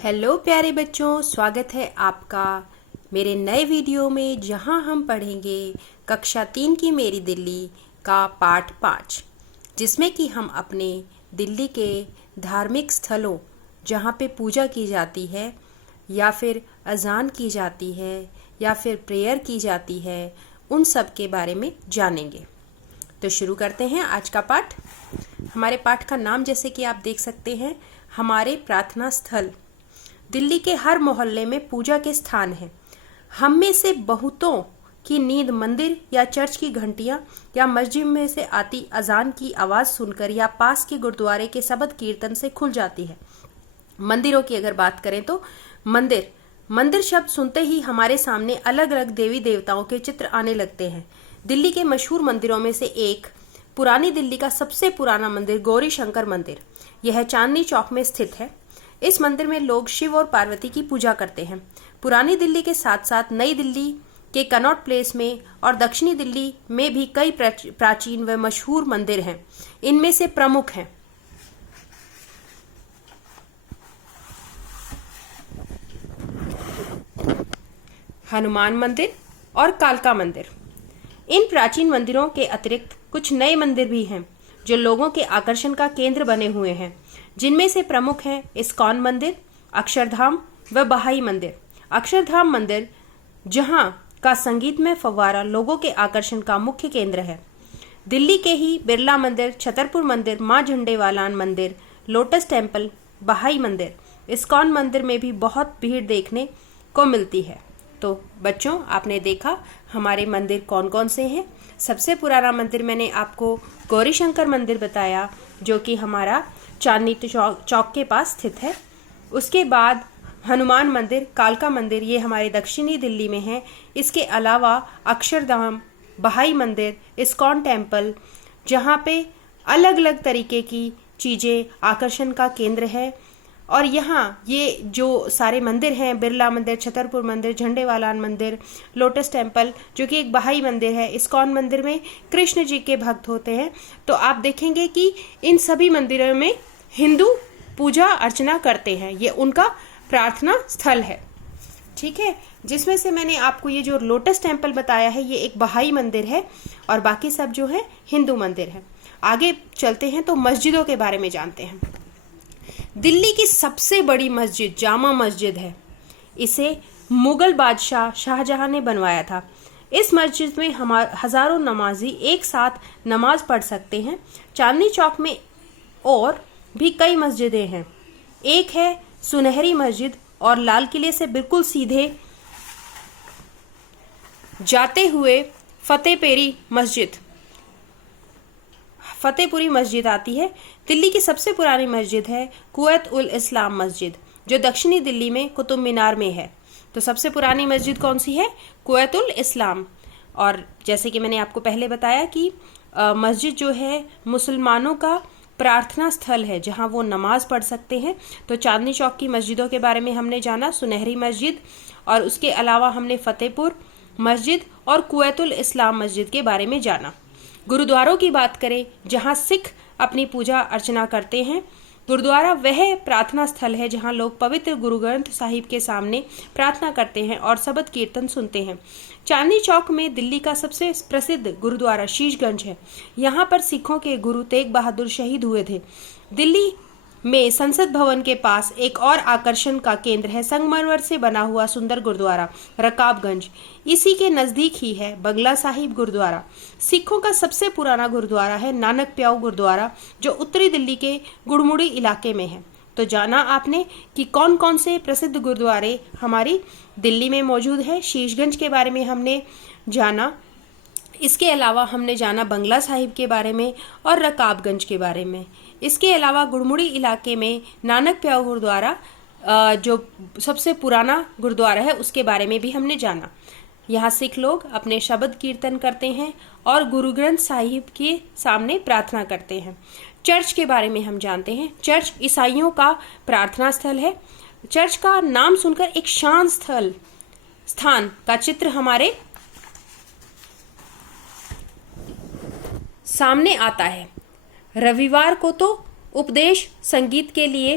Hello प्यारे बच्चों, स्वागत है आपका मेरे नए वीडियो में जहां हम पढ़ेंगे कक्षा 3 की मेरी दिल्ली का पाठ 5, जिसमें कि हम अपने दिल्ली के धार्मिक स्थलों जहां पे पूजा की जाती है या फिर अजान की जाती है या फिर प्रेयर की जाती है, उन सब के बारे में जानेंगे। तो शुरू करते हैं आज का पाठ। हमारे पाठ का नाम जैसे कि आप देख सकते हैं, हमारे प्रार्थना स्थल। दिल्ली के हर मोहल्ले में पूजा के स्थान हैं। हम में से बहुतों की नींद मंदिर या चर्च की घंटियां या मस्जिद में से आती अजान की आवाज सुनकर या पास के गुरुद्वारे के शबद कीर्तन से खुल जाती है। मंदिरों की अगर बात करें तो मंदिर शब्द सुनते ही हमारे सामने अलग अलग देवी देवताओं के चित्र आने लगते हैं। दिल्ली के मशहूर मंदिरों में से एक पुरानी दिल्ली का सबसे पुराना मंदिर गौरी शंकर मंदिर, यह चांदनी चौक में स्थित है। इस मंदिर में लोग शिव और पार्वती की पूजा करते हैं। पुरानी दिल्ली के साथ साथ नई दिल्ली के कनॉट प्लेस में और दक्षिणी दिल्ली में भी कई प्राचीन व मशहूर मंदिर हैं। इनमें से प्रमुख हैं हनुमान मंदिर और कालका मंदिर। इन प्राचीन मंदिरों के अतिरिक्त कुछ नए मंदिर भी हैं जो लोगों के आकर्षण का केंद्र बने हुए हैं, जिनमें से प्रमुख हैं इस्कॉन मंदिर, अक्षरधाम व बहाई मंदिर। अक्षरधाम मंदिर, जहां का संगीतमय फव्वारा लोगों के आकर्षण का मुख्य केंद्र है। दिल्ली के ही बिरला मंदिर, छतरपुर मंदिर, मां झंडेवालान मंदिर, लोटस टेम्पल, बहाई मंदिर, इस्कॉन मंदिर में भी बहुत भीड़ देखने को मिलती है। तो बच्चों, आपने देखा हमारे मंदिर कौन कौन से हैं। सबसे पुराना मंदिर मैंने आपको गौरी शंकर मंदिर बताया, जो कि हमारा चांदनी चौक के पास स्थित है। उसके बाद हनुमान मंदिर, कालका मंदिर, ये हमारे दक्षिणी दिल्ली में है। इसके अलावा अक्षरधाम, बहाई मंदिर, इस्कॉन टेम्पल, जहाँ पे अलग अलग तरीके की चीज़ें आकर्षण का केंद्र है। और यहाँ ये जो सारे मंदिर हैं, बिरला मंदिर, छतरपुर मंदिर, झंडेवालान मंदिर, लोटस टेम्पल जो कि एक बहाई मंदिर है, इस्कॉन मंदिर में कृष्ण जी के भक्त होते हैं। तो आप देखेंगे कि इन सभी मंदिरों में हिंदू पूजा अर्चना करते हैं। ये उनका प्रार्थना स्थल है, ठीक है। जिसमें से मैंने आपको ये जो लोटस टेम्पल बताया है, ये एक बहाई मंदिर है और बाकी सब जो है हिंदू मंदिर है। आगे चलते हैं तो मस्जिदों के बारे में जानते हैं। दिल्ली की सबसे बड़ी मस्जिद जामा मस्जिद है। इसे मुगल बादशाह शाहजहां ने बनवाया था। इस मस्जिद में हजारों नमाजी एक साथ नमाज पढ़ सकते हैं। चांदनी चौक में और भी कई मस्जिदें हैं। एक है सुनहरी मस्जिद और लाल किले से बिल्कुल सीधे जाते हुए फतेहपुरी मस्जिद आती है। दिल्ली की सबसे पुरानी मस्जिद है कुवैत उल इस्लाम मस्जिद, जो दक्षिणी दिल्ली में कुतुब मीनार में है। तो सबसे पुरानी मस्जिद कौन सी है? कुवैत उल इस्लाम। और जैसे कि मैंने आपको पहले बताया कि मस्जिद जो है मुसलमानों का प्रार्थना स्थल है, जहां वो नमाज पढ़ सकते हैं। तो चांदनी चौक की मस्जिदों के बारे में हमने जाना, सुनहरी मस्जिद, और उसके अलावा हमने फतेहपुर मस्जिद और कुवैत उल इस्लाम मस्जिद के बारे में जाना। गुरुद्वारों की बात करें, जहां सिख अपनी पूजा अर्चना करते हैं। गुरुद्वारा वह प्रार्थना स्थल है जहां लोग पवित्र गुरु ग्रंथ साहिब के सामने प्रार्थना करते हैं और शबद कीर्तन सुनते हैं। चांदनी चौक में दिल्ली का सबसे प्रसिद्ध गुरुद्वारा शीशगंज है। यहाँ पर सिखों के गुरु तेग बहादुर शहीद हुए थे। दिल्ली में संसद भवन के पास एक और आकर्षण का केंद्र है संगमरमर से बना हुआ सुंदर गुरुद्वारा रकाबगंज। इसी के नजदीक ही है बंगला साहिब गुरुद्वारा। सिखों का सबसे पुराना गुरुद्वारा है नानक प्याऊ गुरुद्वारा, जो उत्तरी दिल्ली के गुड़मुड़ी इलाके में है। तो जाना आपने कि कौन कौन से प्रसिद्ध गुरुद्वारे हमारी दिल्ली में मौजूद है। शीशगंज के बारे में हमने जाना, इसके अलावा हमने जाना बंगला साहिब के बारे में और रकाबगंज के बारे में। इसके अलावा गुड़मुड़ी इलाके में नानक प्याऊ गुरुद्वारा, जो सबसे पुराना गुरुद्वारा है, उसके बारे में भी हमने जाना। यहाँ सिख लोग अपने शबद कीर्तन करते हैं और गुरु ग्रंथ साहिब के सामने प्रार्थना करते हैं। चर्च के बारे में हम जानते हैं। चर्च ईसाइयों का प्रार्थना स्थल है। चर्च का नाम सुनकर एक शांत स्थान का चित्र हमारे सामने आता है। रविवार को तो उपदेश संगीत के लिए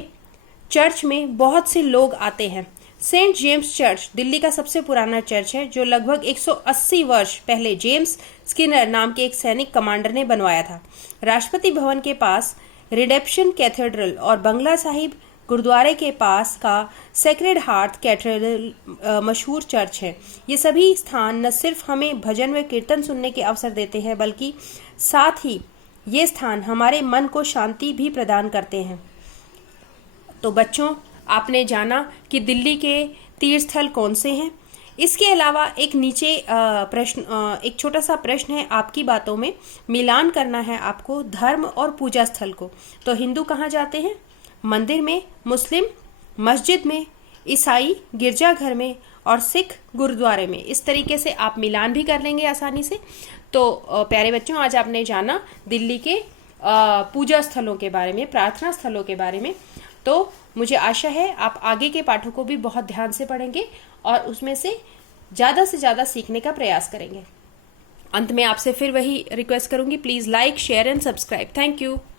चर्च में बहुत से लोग आते हैं। सेंट जेम्स चर्च दिल्ली का सबसे पुराना चर्च है, जो लगभग 180 वर्ष पहले जेम्स स्किनर नाम के एक सैनिक कमांडर ने बनवाया था। राष्ट्रपति भवन के पास रिडेम्पशन कैथेड्रल और बंगला साहिब गुरुद्वारे के पास का सेक्रेड हार्ट कैथेड्रल मशहूर चर्च है। ये सभी स्थान न सिर्फ हमें भजन व कीर्तन सुनने के अवसर देते हैं, बल्कि साथ ही ये स्थान हमारे मन को शांति भी प्रदान करते हैं। तो बच्चों, आपने जाना कि दिल्ली के तीर्थ स्थल कौन से हैं। इसके अलावा एक नीचे एक छोटा सा प्रश्न है आपकी बातों में, मिलान करना है आपको धर्म और पूजा स्थल को। तो हिंदू कहाँ जाते हैं? मंदिर में, मुस्लिम मस्जिद में, ईसाई गिरजाघर में और सिख गुरुद्वारे में। इस तरीके से आप मिलान भी कर लेंगे आसानी से। तो प्यारे बच्चों, आज आपने जाना दिल्ली के पूजा स्थलों के बारे में, प्रार्थना स्थलों के बारे में। तो मुझे आशा है आप आगे के पाठों को भी बहुत ध्यान से पढ़ेंगे और उसमें से ज़्यादा सीखने का प्रयास करेंगे। अंत में आपसे फिर वही रिक्वेस्ट करूंगी, please like, share and subscribe. Thank you.